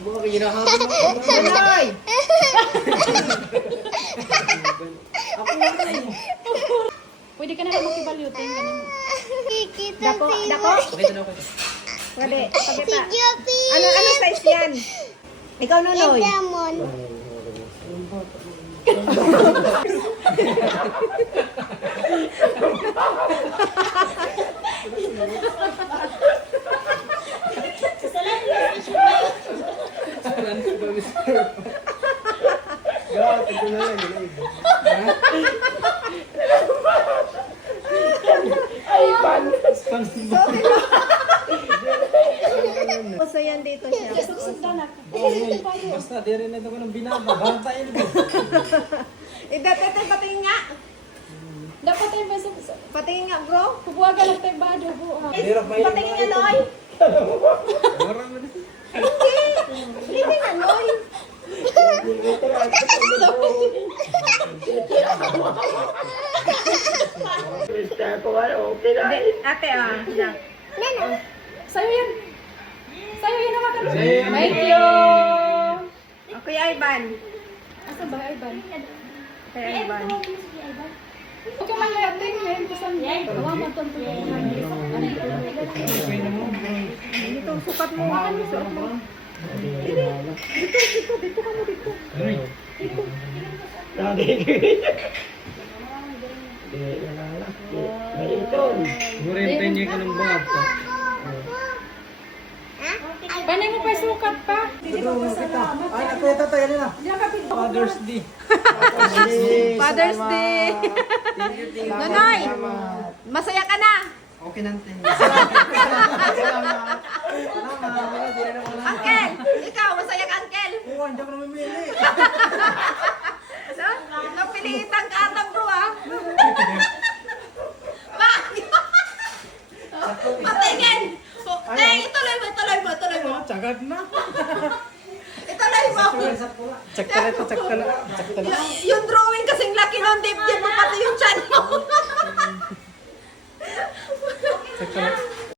Mga kinahapon mo. Noy! Ako nga tayo. Pwede ka na lang makibalutin. Ganun. Dako? Dako? Pakita daw ko ito. Pwede. Pakita. Ano size yan? Ikaw, Nonoy. Grabe, ito na lang. Basta yan dito siya. Basta, di rin ito ko ng binaba. Bantayin ko. Tete, patingin nga. Dapat tayo ba sa... Patingin nga, bro. Kubuhaga lang tayo ba? Dugo. Hirap mahirap. Patingin nga, Noy. Marami na. Hindi nga, Noy. Hindi, ate, yan. Sa'yo yan. Sa'yo yan naman. Sa'yo yan. Thank you. Okay, Ivan. Asa ba, Ivan? Okay, Ivan. Okay, man lang natin. Ngayon ko saan. Gawa mo ito. Dito, sukat mo. Sukat mo. Dito ka mo, dito. Gurin niya ka ng bawat. Panay mo pa sukat pa. Ay, ako ito tayo na. Father's Day. Father's Day. Nonoy, masaya ka na. Okay natin. Uncle, ikaw, masaya ka, Uncle. Oo, hindi ako namimili. Napilitan ka ata, bro, ah. Patingin! Ituloy mo. Cagad na. Ituloy mo. Tsakta na ito, tsakta na. Yung drawing kasing laki ng dibdib mo, pati yung chan mo. Tsakta na.